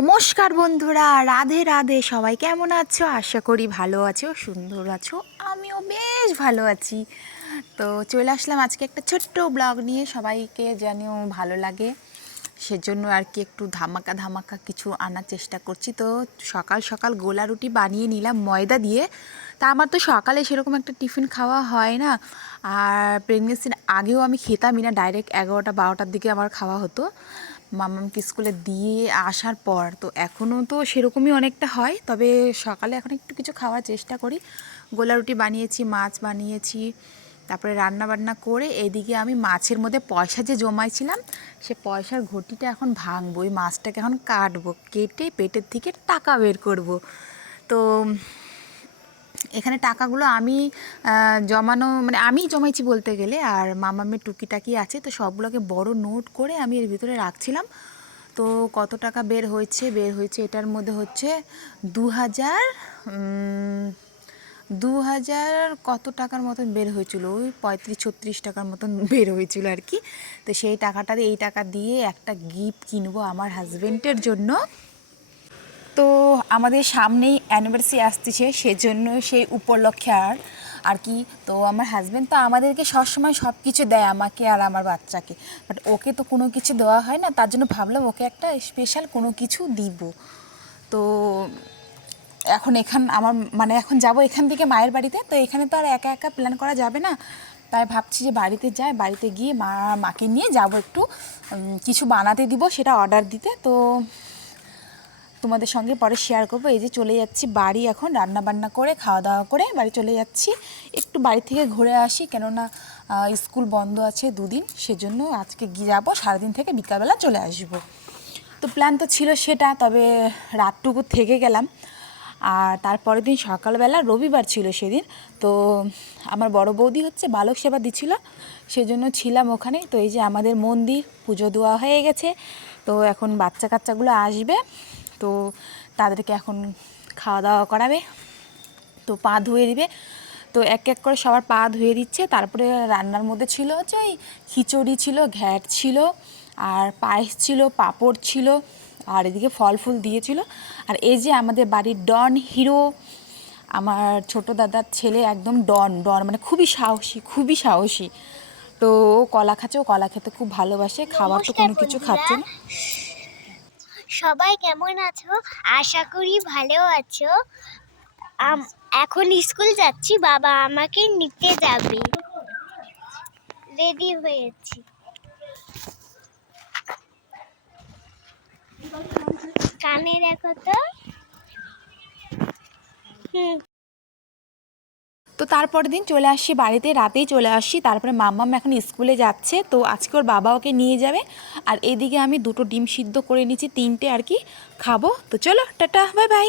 নমস্কার বন্ধুরা, রাধে রাধে। সবাই কেমন আছো? আশা করি ভালো আছো, সুন্দর আছো। আমিও বেশ ভালো আছি। তো চলে আসলাম আজকে একটা ছোট্ট ব্লগ নিয়ে। সবাইকে যেন ভালো লাগে। সেজন্য আর কি একটু ধামাকা ধামাকা কিছু আনার চেষ্টা করছি। তো সকাল সকাল গোলা রুটি বানিয়ে নিলাম ময়দা দিয়ে। তা আমার তো সকালে সেরকম একটা টিফিন খাওয়া হয় না। আর প্রেগনেন্সির আগেও আমি খেতামই না। ডাইরেক্ট এগারোটা, বারোটার দিকে আমার খাওয়া হতো। মামামকে স্কুলে দিয়ে আসার পর, তো এখনও তো সেরকমই অনেকটা হয়। তবে সকালে এখন একটু কিছু খাওয়ার চেষ্টা করি। গোলা রুটি বানিয়েছি, মাছ বানিয়েছি, তারপরে রান্না বান্না করে এদিকে আমি মাছের মধ্যে পয়সা যে জমাইছিলাম, সে পয়সার ঘটিটা এখন ভাঙবো। ওই মাছটাকে এখন কাটবো, কেটে পেটের থেকে টাকা বের করব। তো এখানে টাকাগুলো আমি জমানো মানে আমি জমাইছি বলতে গেলে, আর মামামের টুকিটাকি আছে, তো সবগুলোকে বড় নোট করে আমি এর ভিতরে রাখছিলাম। তো কত টাকা বের হয়েছে? বের হয়েছে এটার মধ্যে হচ্ছে দু হাজার দু হাজার কত টাকার মতন বের হয়েছিল? ওই পঁয়ত্রিশ, ছত্রিশ টাকার মতন বের হয়েছিল আর কি। তো সেই টাকাটা এই টাকা দিয়ে একটা গিফট কিনবো আমার হাজবেন্ডের জন্য। তো আমাদের সামনেই অ্যানিভার্সারি আসতেছে সেজন্য সেই উপলক্ষে আর আর কি, তো আমার হাজব্যান্ড তো আমাদেরকে সবসময় সব কিছু দেয়, আমাকে আর আমার বাচ্চাকে। বাট ওকে তো কোনো কিছু দেওয়া হয় না, তার জন্য ভাবলাম ওকে একটা স্পেশাল কোনো কিছু দিব। তো এখন এখান, আমার মানে এখন যাব এখান থেকে মায়ের বাড়িতে, তো এখানে তো আর একা একা প্ল্যান করা যাবে না। তাই ভাবছি যে বাড়িতে যাই, বাড়িতে গিয়ে মা, মাকে নিয়ে যাব একটু কিছু বানাতে দিব, সেটা অর্ডার দিতে, তো তোমাদের সঙ্গে পরে শেয়ার করব। এই যে চলে যাচ্ছি বাড়ি এখন রান্না বান্না করে খাওয়া দাওয়া করে, বাড়ি চলে যাচ্ছি। একটু বাড়ি থেকে ঘুরে আসি, কেননা স্কুল বন্ধ আছে দুদিন, সেজন্য আজকে গিয়ে যাব, সারাদিন থেকে বিকালবেলা চলে আসব। তো প্ল্যান তো ছিল সেটা, তবে রাতটুকু থেকে গেলাম। আর তারপরের দিন সকালবেলা, রবিবার ছিল সেদিন, তো আমার বড় বৌদি হচ্ছে বালক সেবা দিচ্ছিল, সেজন্য ছিলাম ওখানে। তো এই যে আমাদের মন্দির, পুজো দেওয়া হয়ে গেছে, তো এখন বাচ্চা কাচ্চাগুলো আসবে। তো তাদেরকে এখন খাওয়া দাওয়া করাবে। তো পা ধুয়ে দিবে। তো এক এক করে সবার পা ধুয়ে দিচ্ছে। তারপরে রান্নার মধ্যে ছিল হচ্ছে ওই খিচুড়ি ছিল ঘ্যাট ছিল আর পায়েস ছিল পাঁপড় ছিল আর এদিকে ফল ফুল দিয়েছিল। আর এই যে আমাদের বাড়ির ডন হিরো আমার ছোট দাদার ছেলে একদম ডন ডন মানে খুবই সাহসী খুবই সাহসী। তো ও কলা খাচ্ছে ও কলা খেতে খুব ভালোবাসে খাবার তো কোনো কিছু খাচ্ছে না। সবাই কেমন আছো? আশা করি ভালো আছো। এখন স্কুল যাচ্ছি, বাবা আমাকে নিতে যাবে। রেডি হয়েছি। কানে দেখো তো? হুম। তো তারপর দিন চলে আসি বাড়িতে, রাতেই চলে আসি। তারপরে মাম্মাম এখন স্কুলে যাচ্ছে, তো আজকে ওর বাবা ওকে নিয়ে যাবে। আর এদিকে আমি দুটো ডিম সিদ্ধ করে নিচ্ছি, তিনটে আর কি খাব। তো চলো, টাটা, বাই বাই।